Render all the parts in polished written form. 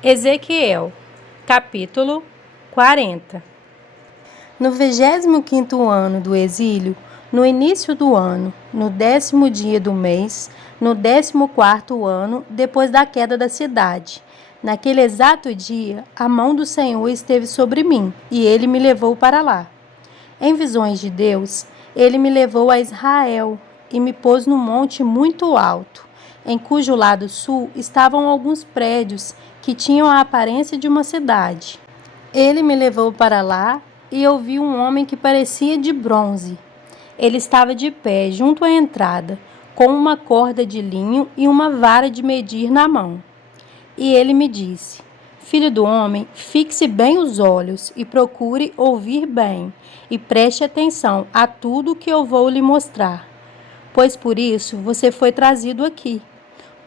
Ezequiel, capítulo 40. No 25º ano do exílio, no início do ano, no 10º dia do mês, no 14º ano, depois da queda da cidade, naquele exato dia, a mão do Senhor esteve sobre mim, e ele me levou para lá. Em visões de Deus, ele me levou a Israel e me pôs num monte muito alto, em cujo lado sul estavam alguns prédios que tinham a aparência de uma cidade. Ele me levou para lá e eu vi um homem que parecia de bronze. Ele estava de pé junto à entrada, com uma corda de linho e uma vara de medir na mão. E ele me disse: Filho do homem, fixe bem os olhos e procure ouvir bem, e preste atenção a tudo que eu vou lhe mostrar. Pois por isso você foi trazido aqui.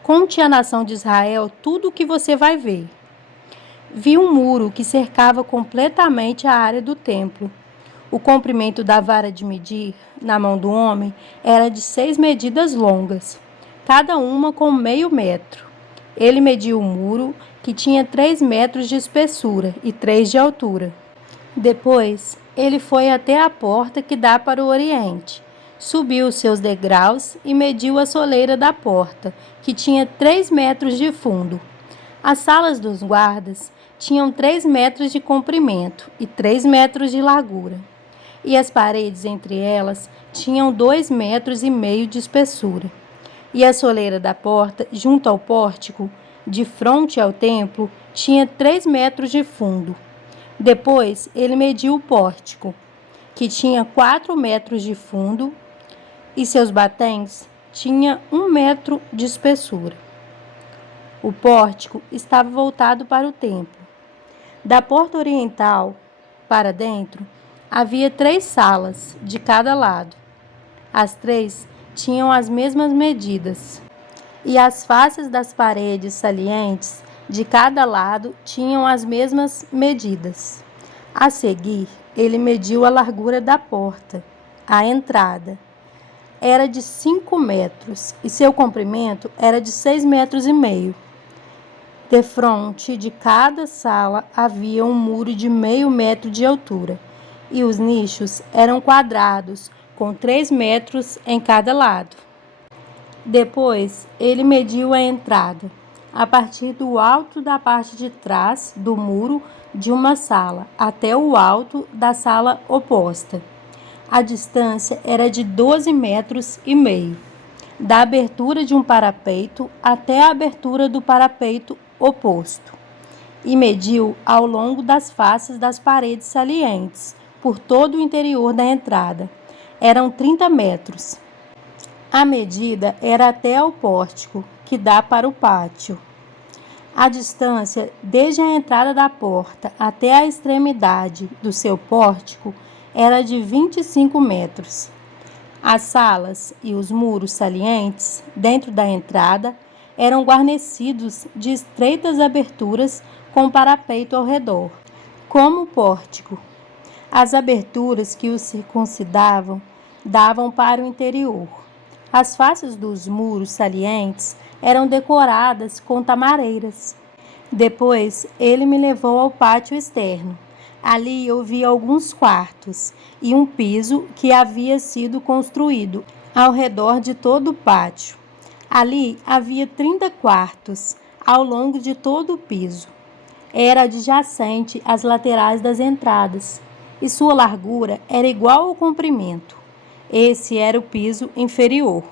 Conte à nação de Israel tudo o que você vai ver. Vi um muro que cercava completamente a área do templo. O comprimento da vara de medir, na mão do homem, era de 6 medidas longas, cada uma com meio metro. Ele mediu o muro, que tinha 3 metros de espessura e 3 de altura. Depois, ele foi até a porta que dá para o oriente. Subiu os seus degraus e mediu a soleira da porta, que tinha 3 metros de fundo. As salas dos guardas tinham 3 metros de comprimento e 3 metros de largura. E as paredes entre elas tinham 2,5 metros de espessura. E a soleira da porta, junto ao pórtico, de frente ao templo, tinha 3 metros de fundo. Depois ele mediu o pórtico, que tinha 4 metros de fundo, e seus baténs tinha 1 metro de espessura. O pórtico estava voltado para o templo. Da porta oriental para dentro havia 3 salas de cada lado. As 3 tinham as mesmas medidas, e as faces das paredes salientes de cada lado tinham as mesmas medidas. A seguir, ele mediu a largura da porta, a entrada. Era de 5 metros e seu comprimento era de 6,5 metros. Defronte de cada sala havia um muro de meio metro de altura, e os nichos eram quadrados, com 3 metros em cada lado. Depois, ele mediu a entrada, a partir do alto da parte de trás do muro de uma sala até o alto da sala oposta. A distância era de 12,5 metros, da abertura de um parapeito até a abertura do parapeito oposto, e mediu ao longo das faces das paredes salientes, por todo o interior da entrada. Eram 30 metros. A medida era até ao pórtico, que dá para o pátio. A distância desde a entrada da porta até a extremidade do seu pórtico era de 25 metros. As salas e os muros salientes, dentro da entrada, eram guarnecidos de estreitas aberturas com parapeito ao redor, como o pórtico. As aberturas que os circuncidavam davam para o interior. As faces dos muros salientes eram decoradas com tamareiras. Depois, ele me levou ao pátio externo. Ali eu vi alguns quartos e um piso que havia sido construído ao redor de todo o pátio. Ali havia 30 quartos ao longo de todo o piso. Era adjacente às laterais das entradas, e sua largura era igual ao comprimento. Esse era o piso inferior.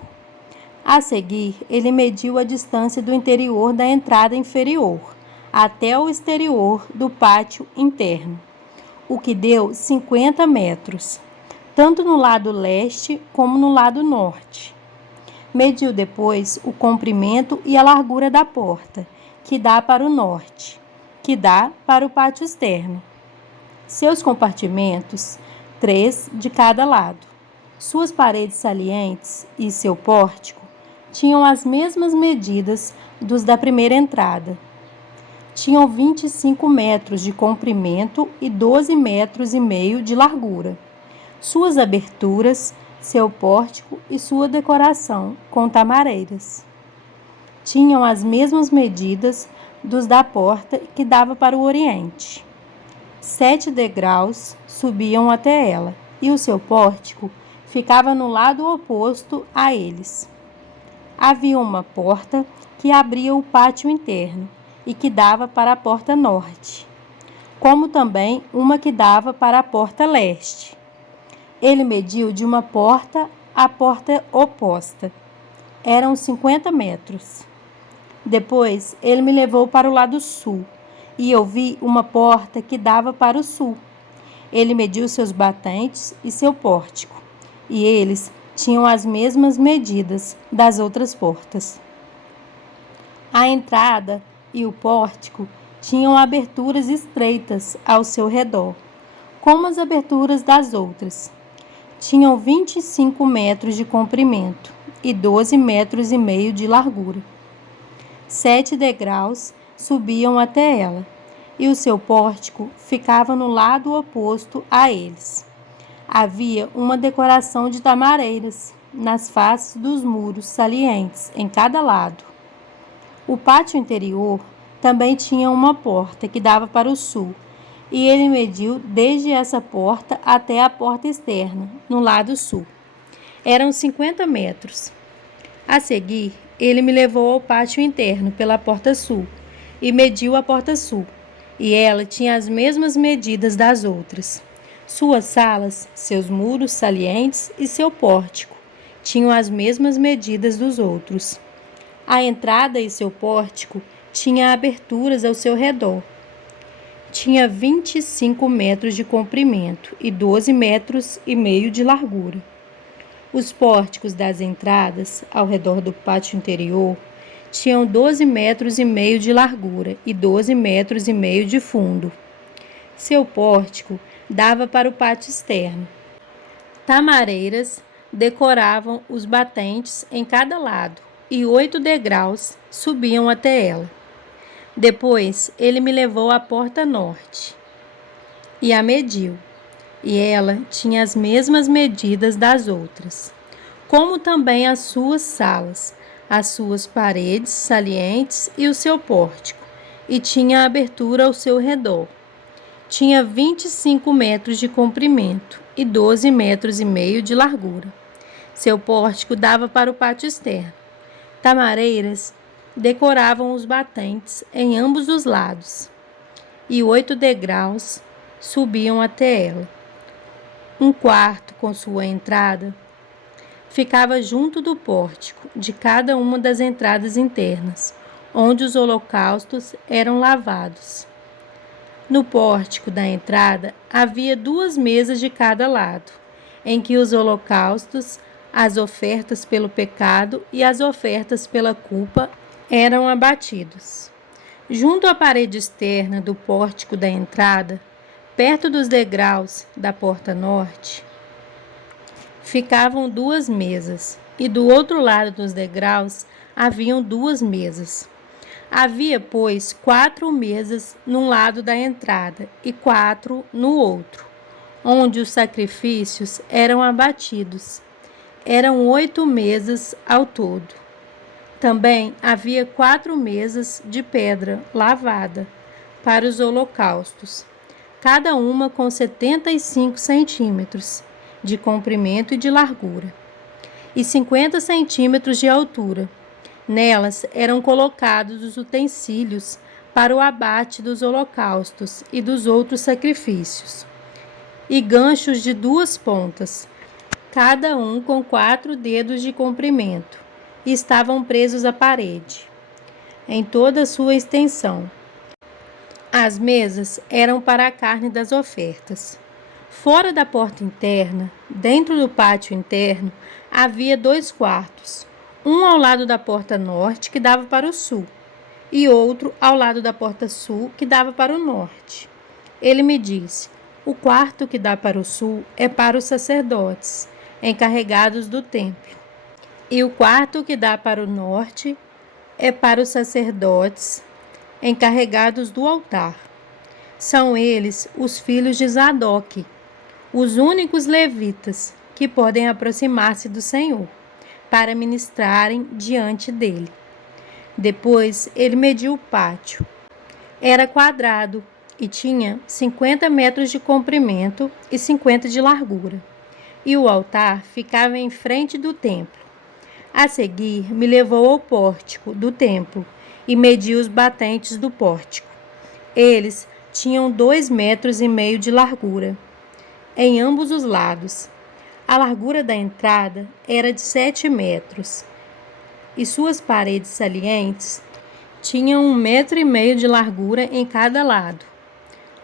A seguir, ele mediu a distância do interior da entrada inferior até o exterior do pátio interno, o que deu 50 metros, tanto no lado leste como no lado norte. Mediu depois o comprimento e a largura da porta, que dá para o norte, que dá para o pátio externo. Seus compartimentos, 3 de cada lado. Suas paredes salientes e seu pórtico tinham as mesmas medidas dos da primeira entrada. Tinham 25 metros de comprimento e 12,5 metros de largura. Suas aberturas, seu pórtico e sua decoração com tamareiras tinham as mesmas medidas dos da porta que dava para o oriente. 7 degraus subiam até ela, e o seu pórtico ficava no lado oposto a eles. Havia uma porta que abria o pátio interno e que dava para a porta norte, como também uma que dava para a porta leste. Ele mediu de uma porta à porta oposta. Eram 50 metros. Depois ele me levou para o lado sul, e eu vi uma porta que dava para o sul. Ele mediu seus batentes e seu pórtico, e eles tinham as mesmas medidas das outras portas. A entrada e o pórtico tinham aberturas estreitas ao seu redor, como as aberturas das outras. Tinham 25 metros de comprimento e 12 metros e meio de largura. 7 degraus subiam até ela, e o seu pórtico ficava no lado oposto a eles. Havia uma decoração de tamareiras nas faces dos muros salientes em cada lado. O pátio interior também tinha uma porta que dava para o sul, e ele mediu desde essa porta até a porta externa, no lado sul. Eram 50 metros. A seguir, ele me levou ao pátio interno pela porta sul e mediu a porta sul, e ela tinha as mesmas medidas das outras. Suas salas, seus muros salientes e seu pórtico tinham as mesmas medidas dos outros. A entrada e seu pórtico tinha aberturas ao seu redor. Tinha 25 metros de comprimento e 12 metros e meio de largura. Os pórticos das entradas ao redor do pátio interior tinham 12 metros e meio de largura e 12 metros e meio de fundo. Seu pórtico dava para o pátio externo. Tamareiras decoravam os batentes em cada lado, e 8 degraus subiam até ela. Depois ele me levou à porta norte e a mediu, e ela tinha as mesmas medidas das outras, como também as suas salas, as suas paredes salientes e o seu pórtico, e tinha abertura ao seu redor. Tinha 25 metros de comprimento e 12 metros e meio de largura. Seu pórtico dava para o pátio externo. Tamareiras decoravam os batentes em ambos os lados, e 8 degraus subiam até ela. Um quarto com sua entrada ficava junto do pórtico de cada uma das entradas internas, onde os holocaustos eram lavados. No pórtico da entrada havia 2 mesas de cada lado, em que os holocaustos, as ofertas pelo pecado e as ofertas pela culpa eram abatidos. Junto à parede externa do pórtico da entrada, perto dos degraus da porta norte, ficavam 2 mesas, e do outro lado dos degraus haviam 2 mesas. Havia, pois, 4 mesas num lado da entrada e 4 no outro, onde os sacrifícios eram abatidos. Eram 8 mesas ao todo. Também havia 4 mesas de pedra lavada para os holocaustos, cada uma com 75 centímetros de comprimento e de largura, e 50 centímetros de altura. Nelas eram colocados os utensílios para o abate dos holocaustos e dos outros sacrifícios, e ganchos de 2 pontas, cada um com 4 dedos de comprimento, e estavam presos à parede, em toda a sua extensão. As mesas eram para a carne das ofertas. Fora da porta interna, dentro do pátio interno, havia 2 quartos, um ao lado da porta norte, que dava para o sul, e outro ao lado da porta sul, que dava para o norte. Ele me disse: o quarto que dá para o sul é para os sacerdotes, encarregados do templo, e o quarto que dá para o norte é para os sacerdotes, encarregados do altar. São eles os filhos de Zadoque, os únicos levitas que podem aproximar-se do Senhor, para ministrarem diante dele. Depois ele mediu o pátio. Era quadrado e tinha 50 metros de comprimento e 50 de largura. E o altar ficava em frente do templo. A seguir, me levou ao pórtico do templo e mediu os batentes do pórtico. Eles tinham 2,5 metros de largura em ambos os lados. A largura da entrada era de 7 metros e suas paredes salientes tinham 1,5 metro de largura em cada lado.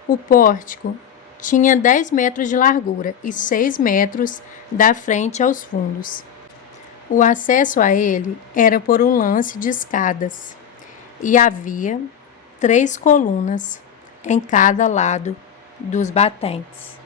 O pórtico tinha 10 metros de largura e 6 metros da frente aos fundos. O acesso a ele era por um lance de escadas e havia 3 colunas em cada lado dos batentes.